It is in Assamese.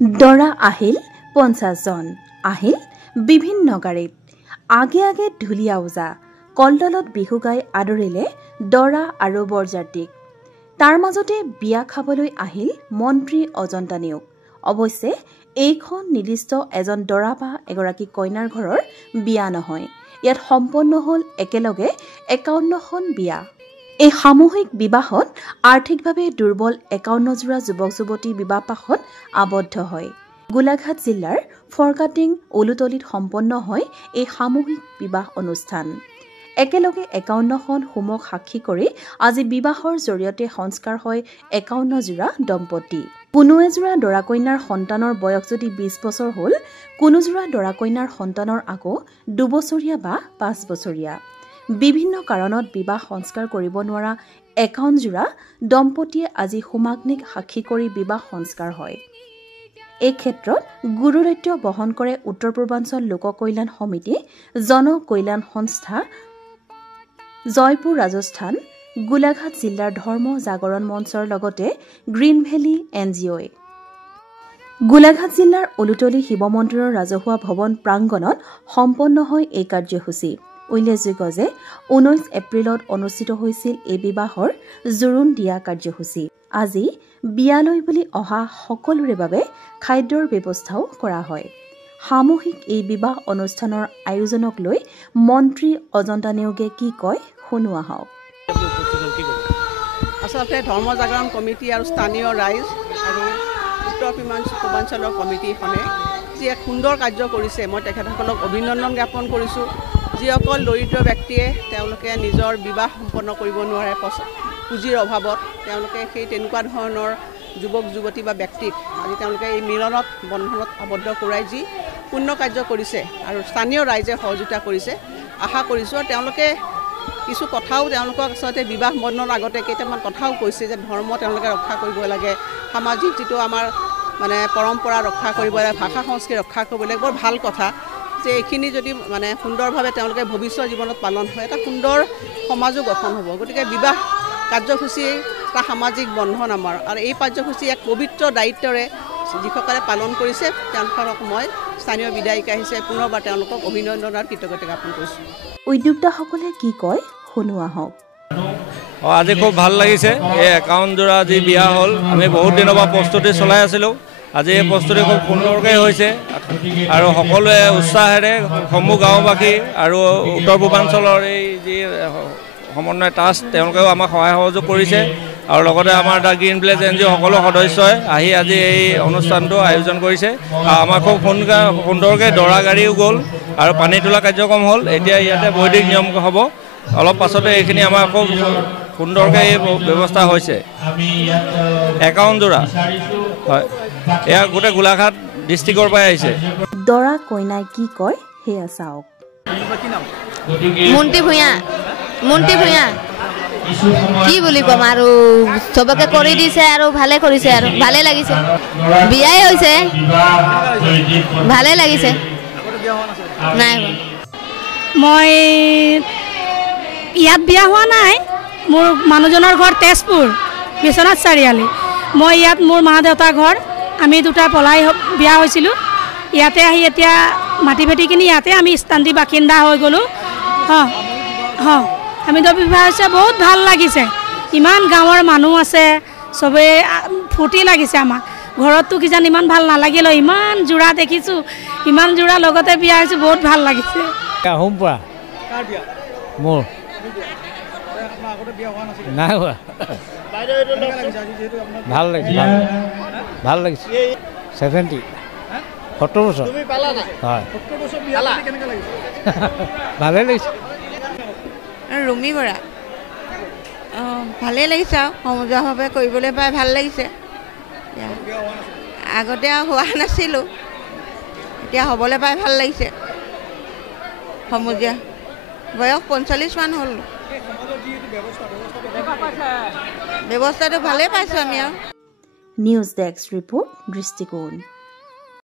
দৰা আহিল 50 জন আহিল বিভিন্ন গাড়ীত আগে আগে ঢুলীয়া ওজা কলডলত বিহু গাই আদৰিলে দৰা আৰু বৰযাত্ৰীক তাৰ মাজতে বিয়া খাবলৈ আহিল মন্ত্ৰী অজন্তা নেওগ অৱশ্যে এইখন নিৰ্দিষ্ট এজন দৰা বা এগৰাকী কইনাৰ ঘৰৰ বিয়া নহয় ইয়াত সম্পন্ন হল একেলগে 51খন বিয়া এই সামূহিক বিবাহত আৰ্থিকভাৱে দুৰ্বল 51 জোৰা যুৱক যুৱতী বিবাহপাশত আবদ্ধ হয় গোলাঘাট জিলাৰ ফৰকাটিং উলুতলিত সম্পন্ন হয় এই সামূহিক বিবাহ অনুষ্ঠান একেলগে 51খন হোমক সাক্ষী কৰি আজি বিবাহৰ জৰিয়তে সংস্কাৰ হয় 51 জোৰা দম্পতি কোনো এজোৰা দৰা কইনাৰ সন্তানৰ বয়স যদি 20 বছৰ হ'ল কোনো জোৰা দৰা কইনাৰ সন্তানৰ আকৌ 2 বছৰীয়া বা 5 বছৰীয়া বিভিন্ন কাৰণত বিবাহ সংস্কাৰ কৰিব নোৱাৰা 51 জোৰা দম্পতিয়ে আজি হোমাগ্নিক সাক্ষী কৰি বিবাহ সংস্কাৰ হয় এই ক্ষেত্ৰত গুৰুদায়িত্ব বহন কৰে উত্তৰ পূৰ্বাঞ্চল লোক কল্যাণ সমিতি জন কল্যাণ সংস্থা জয়পুৰ ৰাজস্থান গোলাঘাট জিলাৰ ধৰ্ম জাগৰণ মঞ্চৰ লগতে গ্ৰীণ ভেলী এনজিঅ'ই গোলাঘাট জিলাৰ উলুতলি শিৱ মন্দিৰৰ ৰাজহুৱা ভৱন প্ৰাংগণত সম্পন্ন হয় এই কাৰ্যসূচী উল্লেখযোগ্য যে 19 এপ্ৰিলত অনুষ্ঠিত হৈছিল এই বিবাহৰ জোৰোণ দিয়া কাৰ্যসূচী আজি বিয়ালৈ বুলি অহা সকলোৰে বাবে খাদ্যৰ ব্যৱস্থাও কৰা হয় সামূহিক এই বিবাহ অনুষ্ঠানৰ আয়োজনক লৈ মন্ত্ৰী অজন্তা নেওগে কি কয় শুনোৱা হওক আচলতে ধৰ্ম জাগৰণ কমিটি আৰু স্থানীয় ৰাইজ আৰু উত্তৰ পূৰ্বাঞ্চলৰ কমিটিখনে যি এক সুন্দৰ কাৰ্য কৰিছে মই তেখেতসকলক অভিনন্দন জ্ঞাপন কৰিছোঁ যিসকল দৰিদ্ৰ ব্যক্তিয়ে তেওঁলোকে নিজৰ বিবাহ সম্পন্ন কৰিব নোৱাৰে পুঁজিৰ অভাৱত তেওঁলোকে সেই তেনেকুৱা ধৰণৰ যুৱক যুৱতী বা ব্যক্তিক আজি তেওঁলোকে এই মিলনত বন্ধনত আবদ্ধ কৰাই যি পুণ্য কাৰ্য কৰিছে আৰু স্থানীয় ৰাইজে সহযোগিতা কৰিছে আশা কৰিছোঁ আৰু তেওঁলোকে কিছু কথাও তেওঁলোকক আচলতে বিবাহ বন্ধনৰ আগতে কেইটামান কথাও কৈছে যে ধৰ্ম তেওঁলোকে ৰক্ষা কৰিব লাগে সামাজিক যিটো আমাৰ মানে পৰম্পৰা ৰক্ষা কৰিব লাগে ভাষা সংস্কৃতি ৰক্ষা কৰিব লাগে বৰ ভাল কথা যে এইখিনি যদি মানে সুন্দৰভাৱে তেওঁলোকে ভৱিষ্যত জীৱনত পালন হয় এটা সুন্দৰ সমাজো গঠন হ'ব গতিকে বিবাহ কাৰ্যসূচী এটা সামাজিক বন্ধন আমাৰ আৰু এই কাৰ্যসূচী এক পবিত্ৰ দায়িত্বৰে যিসকলে পালন কৰিছে তেওঁলোকক মই স্থানীয় বিধায়িকা হিচাপে পুনৰবাৰ তেওঁলোকক অভিনন্দন আৰু কৃতজ্ঞতা জ্ঞাপন কৰিছোঁ উদ্যোক্তাসকলে কি কয় শুনোৱা হওক আজি খুব ভাল লাগিছে এই 51 জোৰা যি বিয়া হ'ল আমি বহুত দিনৰ পৰা প্ৰস্তুতি চলাই আছিলোঁ আজি এই প্ৰস্তুতি খুব সুন্দৰকৈ হৈছে আৰু সকলোৱে উৎসাহেৰে সমূহ গাঁওবাসী আৰু উত্তৰ পূৰ্বাঞ্চলৰ এই যি সমন্বয় ট্ৰাষ্ট তেওঁলোকেও আমাক সহায় সহযোগ কৰিছে আৰু লগতে আমাৰ the green village N G O' সকলো সদস্যই আহি আজি এই অনুষ্ঠানটো আয়োজন কৰিছে আমাৰ খুব সুন্দৰকৈ দৰা গাড়ীও গ'ল আৰু পানী তোলা কাৰ্যক্ৰম হ'ল এতিয়া ইয়াতে বৈদিক নিয়ম হ'ব অলপ পাছতে এইখিনি আমাৰ খুব সুন্দৰকৈ এই ব্যৱস্থা হৈছে 51 জোৰা হয় এয়া গোটেই গোলাঘাট ডিষ্ট্ৰিক্টৰ পৰাই আহিছে দৰা কইনাই কি কয় সেয়া চাওক মন্ত্ৰী ভূঞা কি বুলি ক'ম আৰু চবকে কৰি দিছে আৰু ভালে কৰিছে আৰু ভালে লাগিছে বিয়াই হৈছে ভালে লাগিছে নাই মই ইয়াত বিয়া হোৱা নাই মোৰ মানুহজনৰ ঘৰ তেজপুৰ বিশ্বনাথ চাৰিআলি মই ইয়াত মোৰ মা দেউতাৰ ঘৰ আমি দুটা পলাই বিয়া হৈছিলোঁ ইয়াতে আহি এতিয়া মাটি ভেটি কিনি ইয়াতে আমি স্থানীয় বাসিন্দা হৈ গ'লোঁ আমি বিবাহ হৈছে বহুত ভাল লাগিছে ইমান গাঁৱৰ মানুহ আছে চবেই ফূৰ্তি লাগিছে আমাক ঘৰততো কিজানি ইমান ভাল নালাগিলেও ইমান জোৰা দেখিছোঁ ইমান জোৰা লগতে বিয়া হৈছোঁ বহুত ভাল লাগিছে মোৰ নাই হোৱা ভাল লাগিছে ভাল লাগিছে 70 বছৰ হয় ভালেই লাগিছে ৰুমি বৰা ভালেই লাগিছে আৰু সমজুৱাভাৱে কৰিবলৈ পাই ভাল লাগিছে আগতে আৰু হোৱা নাছিলোঁ এতিয়া হ'বলৈ পাই ভাল লাগিছে সমজুৱা বয়স 45 মান হ'ল ব্যৱস্থাটো ভালেই পাইছোঁ আমি আৰু নিউজ ডেস্ক ৰিপৰ্ট দৃষ্টিকোণ